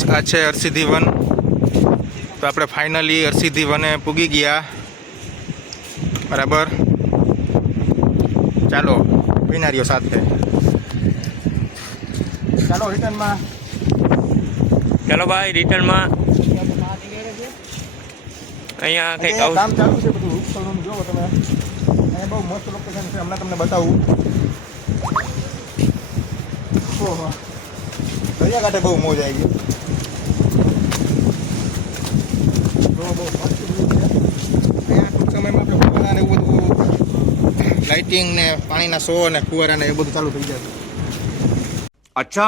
Guys આ છે Harsiddhi one. તો આપણે ફાઇનલી હરસિદ્ધિ વને પૂગી ગયા. બરાબર? ચાલો વિનારીઓ સાથે. ચાલો રિટર્નમાં. ચાલો ભાઈ રિટર્નમાં. અહીંયા કંઈક આવું કામ ચાલુ છે બધું વૃક્ષોનું જોવો તમે. અહીંયા બહુ મસ્ત લોકેશન છે હમણાં તમને બતાવું. ઓહો. દરિયા કાંઠે બહુ મોજ આવી ગઈ બહુ બહુ મસ્ત view છે અહીંયા ટૂંક સમયમાં આપણે ફુવારા ને એવું બધું લાઇટિંગ ને પાણીના શો ને ફુવારા ને એ બધું ચાલુ થઈ જાય अच्छा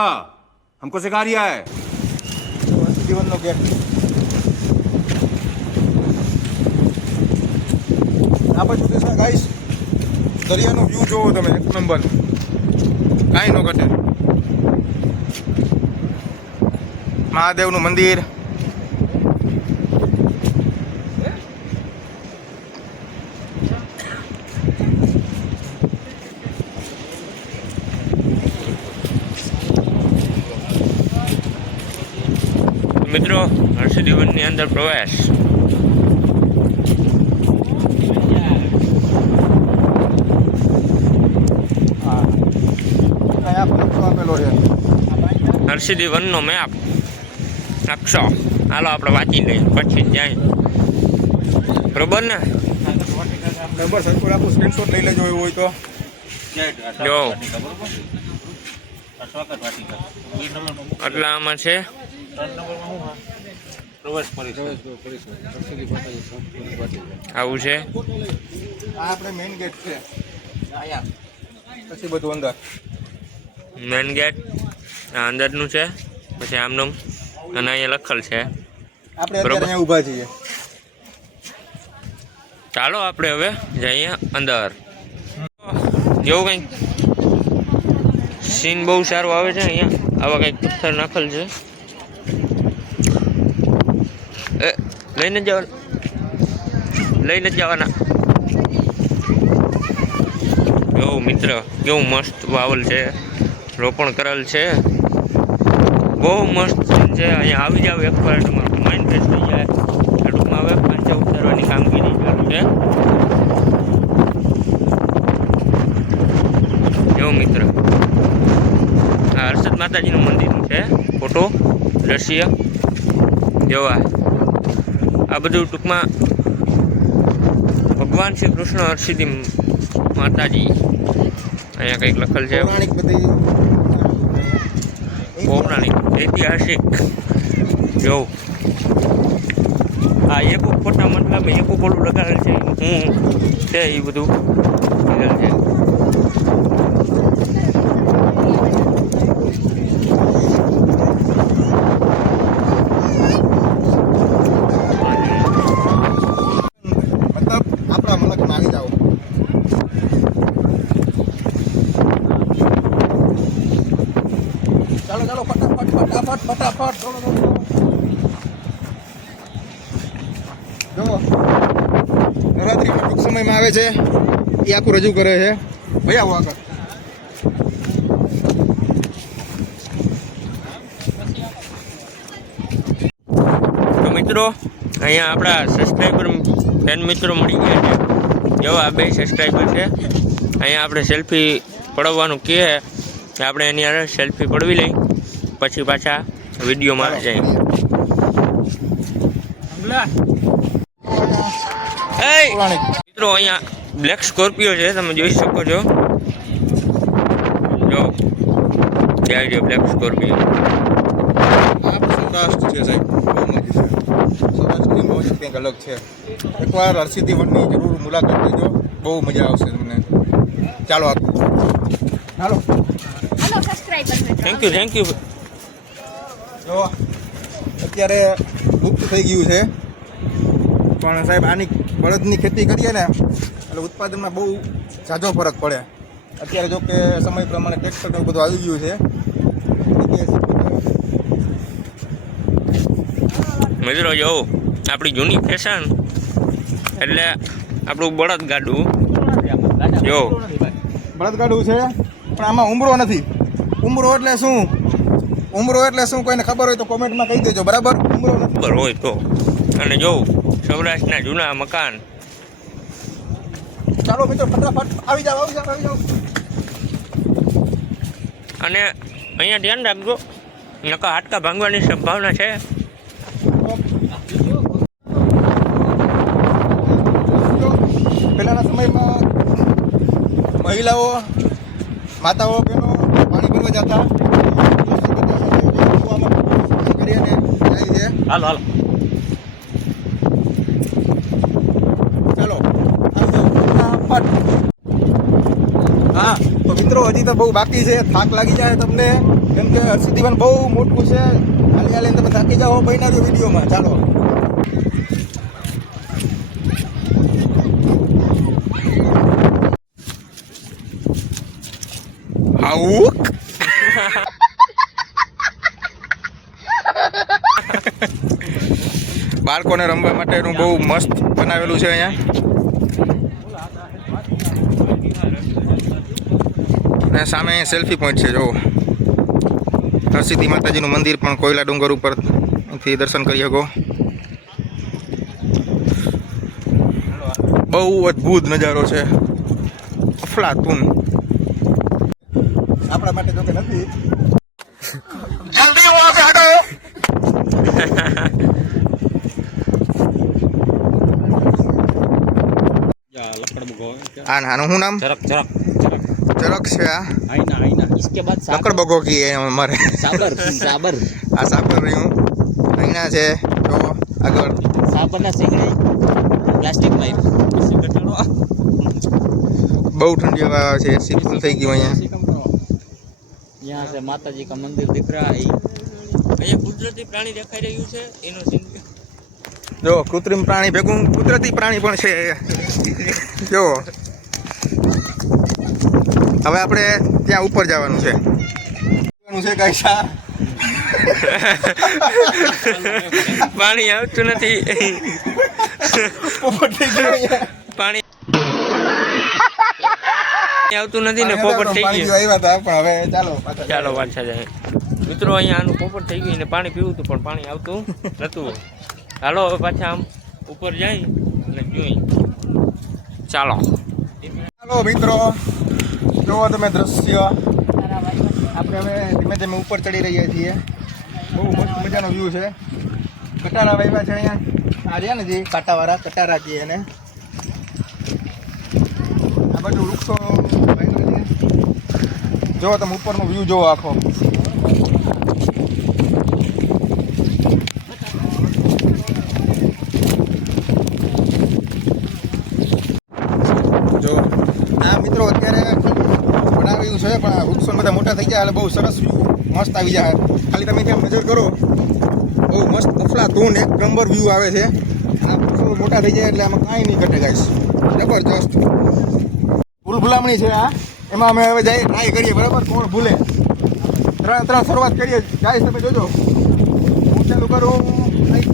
हमको सिखा रिया है જીવનનો ગેટ આ બાજુ દેશના ગાઈસ દરિયાનો વ્યૂ જોવો તમે એક નંબર કાંઈ ન ઘટે મહાદેવનું મંદિર વનની અંદર પ્રવેશ. નરસિંહ વનનો મેપ. નકશો. હાલો, આપણે વાંચી લઈએ. પછી જાય. બરોબર ને? નંબર સરખો લઈ લેજો હોય તો જો. એટલે આમાં છે? આવું છે? આ આપણે મેઇન ગેટ છે. પછી બધું અંદર. મેઇન ગેટ આ અંદરનું છે પછી આમનું અને અહીંયા લખેલ છે. આપણે અહીંયા ઊભા છીએ. ચાલો આપણે હવે જઈએ અંદર. જેવું કંઈક? સીન બહુ સારું આવે છે અહીંયા. આવા કંઈક પથ્થર નાખેલ છે એ લઈને જવાના. લઈને જવાના. જો મિત્ર, કેવું મસ્ત વાવલ છે. રોપણ કરેલ છે. બહુ મસ્ત છે. અહીંયા આવી જાવ એકવાર તમારું માઇન્ડ ફ્રેશ થઈ જાય. ખેડૂતમાં હવે પાંચે ઉતારવાની કામગીરી ચાલુ છે. એવું મિત્ર, આ હર્ષદ માતાજીનું મંદિરનું છે. ફોટો દ્રશ્ય. જોવા. આ બધું ટૂંકમાં ભગવાન શ્રી કૃષ્ણ હર્ષિદી માતાજી. અહીંયા કંઈક લખેલ છે. પૌરાણિક ઐતિહાસિક. જોઉં આ એક ફોટા મતલબ એક ઓલું લગાવેલ છે. હું છે એ બધું છે મતલબ આપણા મલકમાં આવી જાઓ ચાલો ચાલો ફટાફટ ફટાફટ ફટાફટ દોડો, દોડો, દોડો. જુઓ સમયમાં આવે છે. એ આખું રજૂ કરે છે. ભાઈ આવો આગળ. મિત્રો અહીંયા આપણા સબસ્ક્રાઈબર ફેન મિત્રો મળી ગયા છે. જેવા આ બે સબસ્ક્રાઈબર છે. અહીંયા આપણે સેલ્ફી પડાવવાનું કહે કે આપણે એની હારે સેલ્ફી પડવી લઈ. પછી પાછા વિડીયોમાં જઈએ જાય. પૌરાણિક મિત્રો અહીંયા બ્લેક સ્કોર્પિયો છે તમે જોઈ શકો છો. જો ત્યાં છે બ્લેક સ્કોર્પિયો સૌરાષ્ટ્ર છે સાહેબ. બહુ મજા છે સૌરાષ્ટ્રની મોજ કંઈક અલગ છે. એકવાર હરસિદ્ધિ વનની જરૂર મુલાકાત લેજો. બહુ મજા આવશે તમને. ચાલો હાલો. થેન્ક યુ થેન્ક યુ જો અત્યારે ગુપ્ત થઈ ગયું છે. પણ સાહેબ આની બળદની ખેતી કરીએ ને એટલે ઉત્પાદનમાં બહુ ઝાઝો ફરક પડે. અત્યારે જો કે સમય પ્રમાણે ટ્રેક્ટર બધું આવી ગયું છે. મિત્રો જોવું આપણી જૂની ફેશન એટલે આપણું બળદ ગાડું જો. બળદગાડું છે પણ આમાં ઉમરો નથી. ઉમરો એટલે શું? ઉમરો એટલે શું? કોઈને ખબર હોય તો કોમેન્ટમાં કહી દેજો બરાબર? ઉમરો ખબર હોય તો. અને જોઉં સૌરાષ્ટ્રના જૂના મકાન. ચાલો મિત્રો ફટાફટ આવી જાવ આવી જાવ આવી જાવ અને અહીંયા ધ્યાન રાખજો નકા હાડકા ભાંગવાની સંભાવના છે. પહેલાના સમયમાં મહિલાઓ માતાઓ બહેનો પાણી ભરવા જતા હાલો હાલો ચાલો ફટાફટ હા તો હજી તો બહુ બાકી છે. થાક લાગી જાય તમને. કેમ કે હર્ષિદીવન બહુ મોટું છે. હાલી હાલીને તમે થાકી જાઓ બન્યા જો વિડીયોમાં. ચાલો. આવું બાળકોને રમવા માટેનું બહુ મસ્ત બનાવેલું છે અહીંયા. અને સામે સેલ્ફી પોઈન્ટ છે જુઓ. નરસિદ્ધિ માતાજીનું મંદિર પણ કોયલા ડુંગર ઉપરથી દર્શન કરી શકો. બહુ અદ્ભુત નજારો છે. અફલાતુન. આપણા માટે તો કે નથી. જલ્દી હું શું નામ? જરાક જરાક. चरक ચરક છે આ आईना आईना इसके बाद લકડ બગો કીએ અમારે साबर साबर આ સાબર રહ્યું અહીંના છે જો આગળ साबर ना सिंगड़ी प्लास्टिक पाइप इससे घटाड़ो બહુ ઠંડી હવા આવે છે એસી ફૂલ થઈ ગયું અહીંયા यहाँ से माता जी का मंदिर दिख रहा है અહીંયા કુદરતી પ્રાણી દેખાઈ રહ્યું છે એનો સીન જો કૃત્રિમ પ્રાણી ભેગું કુદરતી પ્રાણી પણ છે જો હવે આપણે ત્યાં ઉપર જવાનું છે. જવાનું છે ગાઈસા પાણી આવતું નથી. પોપટ થઈ ગયો અહીંયા. પાણી આવતું નથી ને પોપટ થઈ ગયું. પીવા આવ્યા હતા પણ હવે ચાલો પાછા ચાલો પાછા જાય. મિત્રો અહીંયા આનું પોપટ થઈ ગયું ને પાણી પીવું હતું પણ પાણી આવતું નતું હાલો હવે પાછા આમ ઉપર જાય અને જોઈ. ચાલો. ચાલો મિત્રો જુઓ તમે દ્રશ્ય આપણે હવે ધીમે ધીમે ઉપર ચડી રહ્યા છીએ. બહુ મસ્ત મજાનો વ્યૂ છે. કટારા વાવ્યા છે અહીંયા. આ રહ્યા ને જે કાંટાવાળા, કટારા કહીએ એને. આ બાજુ વૃક્ષો જોવો તમે ઉપરનો વ્યૂ જુઓ આખો જો આ મિત્રો અત્યારે બનાવ્યું છે પણ આ વૃક્ષો બધા મોટા થઈ ગયા એટલે બહુ સરસ વ્યૂ મસ્ત આવી જાય. ખાલી તમે ત્યાં નજર કરો, બહુ મસ્ત અફલાતૂન એક નંબર વ્યૂ આવે છે. આ વૃક્ષો મોટા થઈ જાય એટલે આમાં કાંઈ નહીં ઘટે ગાઈશ જબરજસ્ત. ભૂલ ભૂલામણી છે આ એમાં અમે હવે જઈએ ટ્રાય કરીએ, બરાબર? કોણ ભૂલે? ત્રણ ત્રણ શરૂઆત કરીએ. ગાઈશ તમે જોજો. હું ચાલુ કરું અહીં.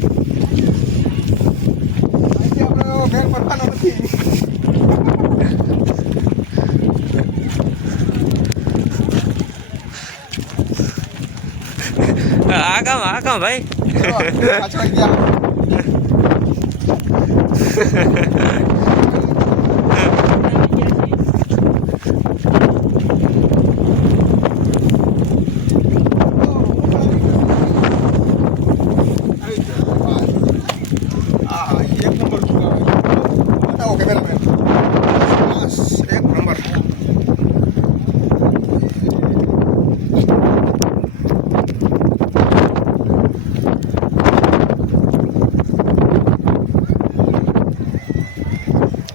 અહીંથી આપણે ફેર પડવાનો નથી કામ ભાઈ પાછળ ગયા હા, એક નંબર બતાવો કેમેરામેન બસ એક નંબર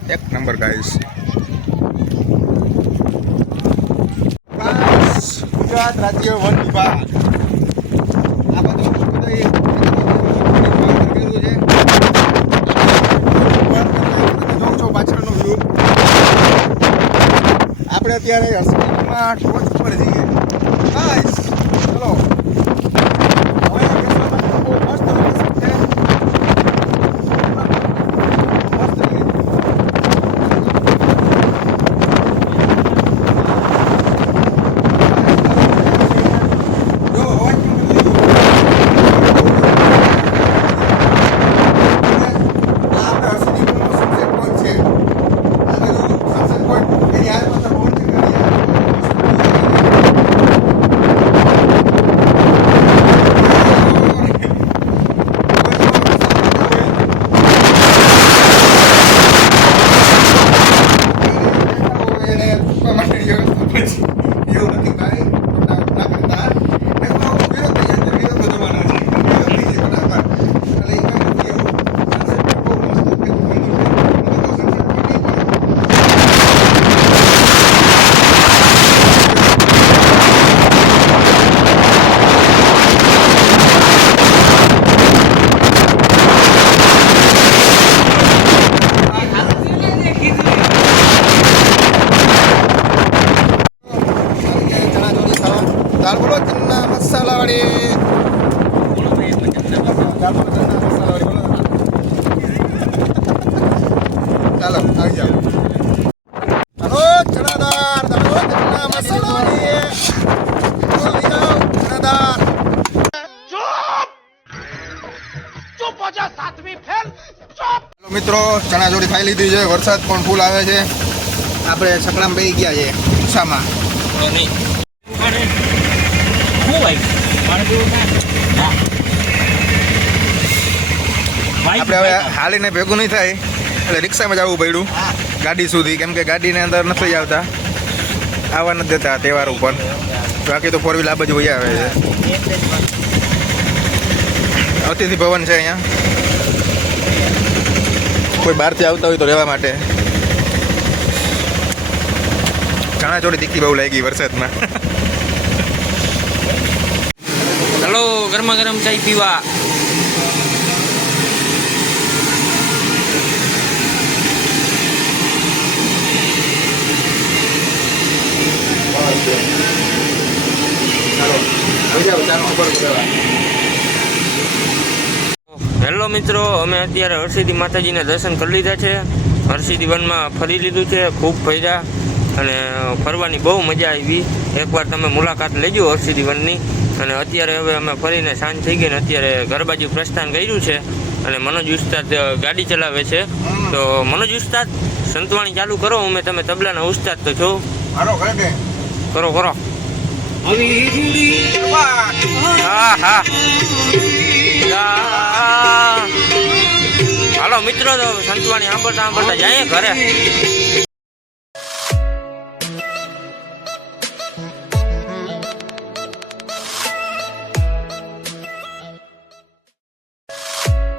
એક નંબર ગાઈસ બસ ગુજરાત રાજ્ય વન વિભાગ. આ બધું આપણે અત્યારે હર્ષદીપમાં ટોચ ઉપર જઈએ ગાઈસ ચલો હવે બેસવામાં બહુ મસ્ત લોકેશન છે મસ્ત છે જો અવાજ કેમ મસાલાવાળી મસાલાવાળી. બોલો. ચાલો, આવી જાઓ. હલો ચણાદાર હલો ચણા મસાલાવાળી. હલો જાઓ ખાઈ લીધી છે. વરસાદ પણ ફૂલ આવે છે. આપણે સકડામાં બેસી ગયા છે ઉષામાં. ભાઈ આપણે હવે હાલીને ભેગું નહીં થાય. એટલે રિક્ષામાં જવું પડ્યું. ગાડી સુધી, કેમ કે ગાડીની અંદર નથી આવતા. આવવા નથી દેતા તહેવાર ઉપર. બાકી તો ફોર વ્હીલ આ બાજુ આવે છે. અતિથિ ભવન છે અહીંયા. કોઈ બહારથી આવતા હોય તો રહેવા માટે. ચણા જોડી તીખી બહુ લાગી વરસાદમાં હલો ગરમા ગરમ ચાય પીવા. હેલો મિત્રો, અમે અત્યારે હરસિદ્ધિ માતાજીના દર્શન કરી લીધા છે. હરસિદ્ધિ વનમાં ફરી લીધું છે, ખૂબ ફર્યા અને ફરવાની બહુ મજા આવી. એકવાર તમે મુલાકાત લેજો હરસિદ્ધિ વનની. અને અત્યારે હવે અમે ફરીને સાંજ થઈ ગઈ ને અત્યારે ઘર બાજુ પ્રસ્થાન કર્યું છે અને મનોજ ઉસ્તાદ ગાડી ચલાવે છે. તો મનોજ ઉસ્તાદ સંતવાણી ચાલુ કરો અમે તમે તબલાના ઉસ્તાદ તો છો. કરો કરો. હા હા. હાલો મિત્રો તો સંતવાણી સાંભળતા સાંભળતા જાય ઘરે.